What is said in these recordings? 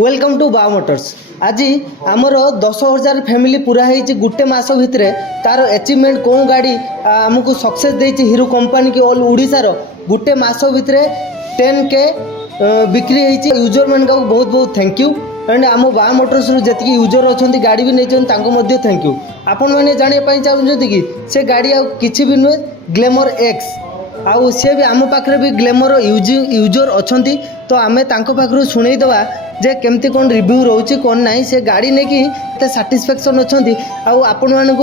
Welcome to बा Motors. आज आमर 10,000 फैमिली पूरा होती गोटे मस भितर तार अचिवमेंट कौन गाड़ी आमको सक्सेस देती हीरो कंपनी की ऑल ओडिशार गोटे मस भितर 10K बिक्री होती। यूजर मान का बहुत बहुत थैंक यू एंड आम बा मोटर्स जी यूजर अच्छा गाड़ी भी नहीं थैंक यू। आपण मैंने जानापी चाहते कि से गाड़ी किसी भी नुहे ग्लैमर एक्स आउ सी भी आम पाखे भी ग्लैमर यूजर अच्छा तो आम पाखु शुणईदवा जे केमती कौन रिव्यू रोचे कौन ना से गाड़ी नहीं कि साटिस्फैक्शन अच्छा आपण मानक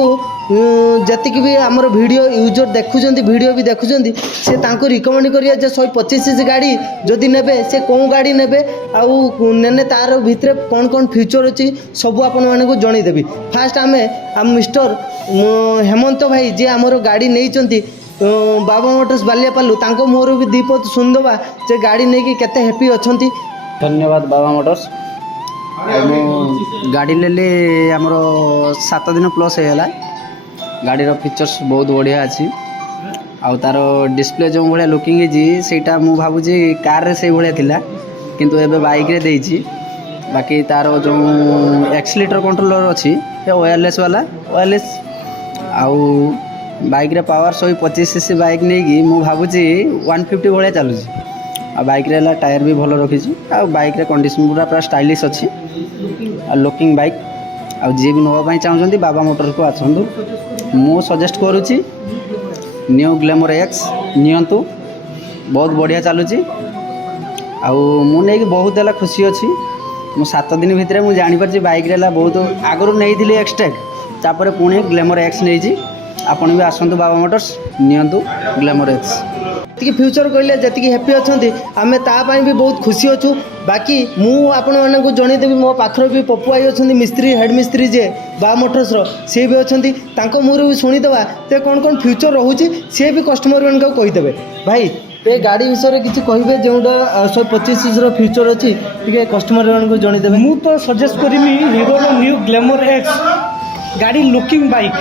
जी भी आमर वीडियो यूजर देखुं वीडियो भी देखुं से रिकमेंड करिए 125cc गाड़ी जदि ने से कौन गाड़ी ने ने तार भितर कौन कौन फ्यूचर अच्छी सब आपण मानक जनईदेवी। फास्ट आम मिस्टर हेमंत भाई जी आमर गाड़ी नहीं बाबा मोटर्स बालियापालू तांको मोर भी दीपत सुनदवा जे गाड़ी नहीं कि केते हैप्पी अछंती। धन्यवाद बाबा मोटर्स। गाड़ी ले आमर 7 दिन प्लस होगा। गाड़ीर फीचर्स बहुत बढ़िया अच्छी आर डिस्प्ले जो भाया लुकिंग है मु भावुची कार से भाया थिला किंतु एबे बाइक रे देइची। बाकी तार जो एक्सीलेटर कंट्रोलर अच्छी वायरलेस वाला वायरलेस आउ बाइक रे पावर 125cc बाइक नहीं कि मु भावुची 150 भाया चलुची। आ बाइक रे टायर भी भल रखी आ बाइक रे कंडीशन पूरा स्टाइलिश अच्छी आ लुकिंग बाइक आ जी भी नापी चाहते बाबा मोटर्स को आसतु मु सजेस्ट करुच्ची न्यू ग्लैमर एक्स नियंतु बहुत बढ़िया चलुची आउ बहुत है खुशी अच्छी। मु 7 दिन भितर मुझे जापारी बाइक रे बहुत आगु नहीं एक्सटेक तापर पुणी ग्लैमर एक्स नहीं आपण भी आसतु बाबा मोटर्स नियंतु ग्लैमर एक्स। जी फ्यूचर कहले जी हैप्पी अच्छा आम तापाई भी बहुत खुशी अच्छू। बाकी मुझे जनईदेवी मो पाखर भी पप्पू आई अच्छा मिस्त्री हेड मिस्त्री जे बा मोटर्स सी भी अच्छा मुहर भी शुणीदवा तो कौन कौन फ्यूचर रोचे सी भी कस्टमर मान कहीदेवे। भाई ये गाड़ी विषय किसी कहे जोटा 125cc फ्यूचर अच्छी कस्टमर मान जनईदेवे। मु तो सजेस्ट करी हीरो न्यू ग्लैमर एक्स गाड़ी लुकिंग बाइक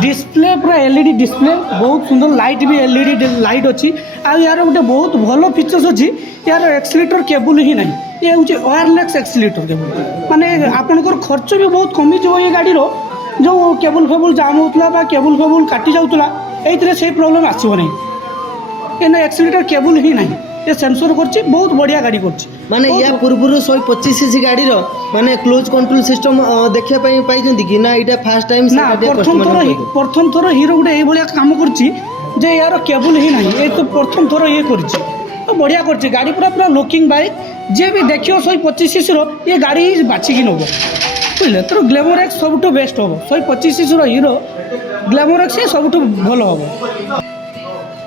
डिस्प्ले पूरा एलईडी डिस्प्ले बहुत सुंदर लाइट भी एलईडी लाइट अच्छी आ यार गोटे बहुत भल फीचर्स अच्छी। यार एक्सीलेटर केबल ही नहीं ये हूँ वायरलेस एक्सीलेटर केबल माने आपनकर खर्च भी बहुत कमी ये गाड़ी जो केबल फेबल जाम होता केबल फेबल काटी जाऊला ये से प्रॉब्लम आसो नहीं ये एक्सीलेटर केबल ही नहीं ये सेंसर करछि बहुत बढ़िया गाड़ी करछि। माने या पूर्व 125cc गाड़ी रो माने क्लोज कंट्रोल सिस्टम देखिया पाई कि ना इटा फर्स्ट टाइम ना प्रथम थर हीरो गुटे ये काम करछि जे यार केबल ही नहीं ये तो प्रथम थर ये करछि तो बढ़िया करछि। गाड़ी पूरा पूरा लुकिंग बाइक जे भी देखियो 125cc रो ये गाड़ी ही बाछिकी नब बुझले तो ग्लैमर एक्स सबुठ बेस्ट हम 125cc रो हीरो ग्लैमर एक्स सबुठ भल हम।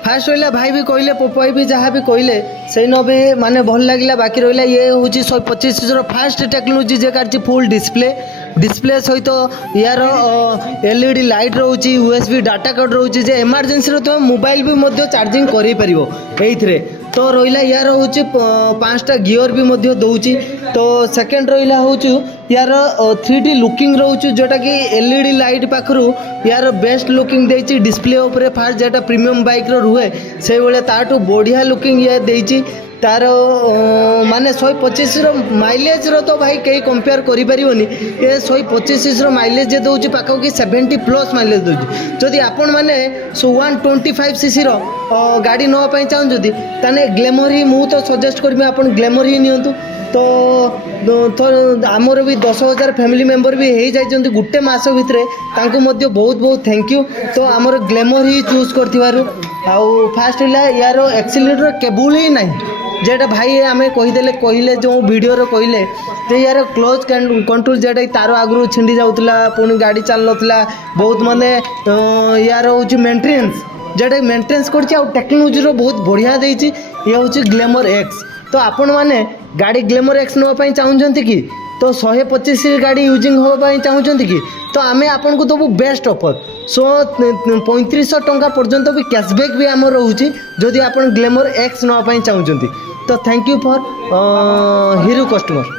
फास्ट रहा भाई भी कहले पपाई भी जहाँ भी कहले से न भी माने भल लगे। बाकी रहा ये हूँ 125cc फास्ट टेक्नोलोजी जे कर फुल डिस्प्ले सहित यार एलईडी लाइट रोचे USB डाटा कार्ड रोचे जे इमरजेंसी तो मोबाइल भी चार्जिंग कर तो रहा यार हूँ 5टा गियर भी दौची। तो सेकेंड रहा हूँ यार 3D लुकिंग रोचे जोटा कि एलईडी लाइट पाखु यार बेस्ट लुकिंग देती डिस्प्ले उपर फास्ट जेटा प्रीमियम बाइक रुहे से भाया ताठू बढ़िया लुकिंग ये देती तार माने 125 माइलेज रो तो भाई कहीं कंपेयर करि परिबोनी। ये 125 माइलेज जे दउची पाखो कि 70+ माइलेज दउची। जदि आपण माने 125cc गाड़ी न पाई चाहन जदि ताने ग्लैमर ही मु तो सजेस्ट करबी आपण ग्लैमर ही नियंतु। तो आमर भी 10,000 फैमिली मेंबर भी हो जाइछन्ति गुटे मास भितर तांको मध्य बहुत बहुत थैंक यू। तो आमर ग्लैमर ही चूज करथिबारु आउ फास्ट यार एक्सीलेटर केबल ही नहीं जेटा भाई आम कहीदे कहले जो वीडियो कहले तो यार क्लोज कंट्रोल जेटा तार आगु छिंडी जाऊला पुणी गाड़ी चल ना बहुत माने यार हूँ मेंटेनेंस जेटा मेंटेनेंस कर टेक्नोलोजी बहुत बढ़िया देती ये हूँ ग्लैमर एक्स। तो आपण मैंने गाड़ी ग्लैमर एक्स नापी चाहते कि तो 125 गाड़ी यूजिंग होगा चाहते कि तो आम आपन को दबू बेस्ट ऑफर 3500 टंका पर्यंत भी कैशबैक भी आम रोचे जदि आप ग्लैमर एक्स नापी चाहते। तो thank you for hero customer.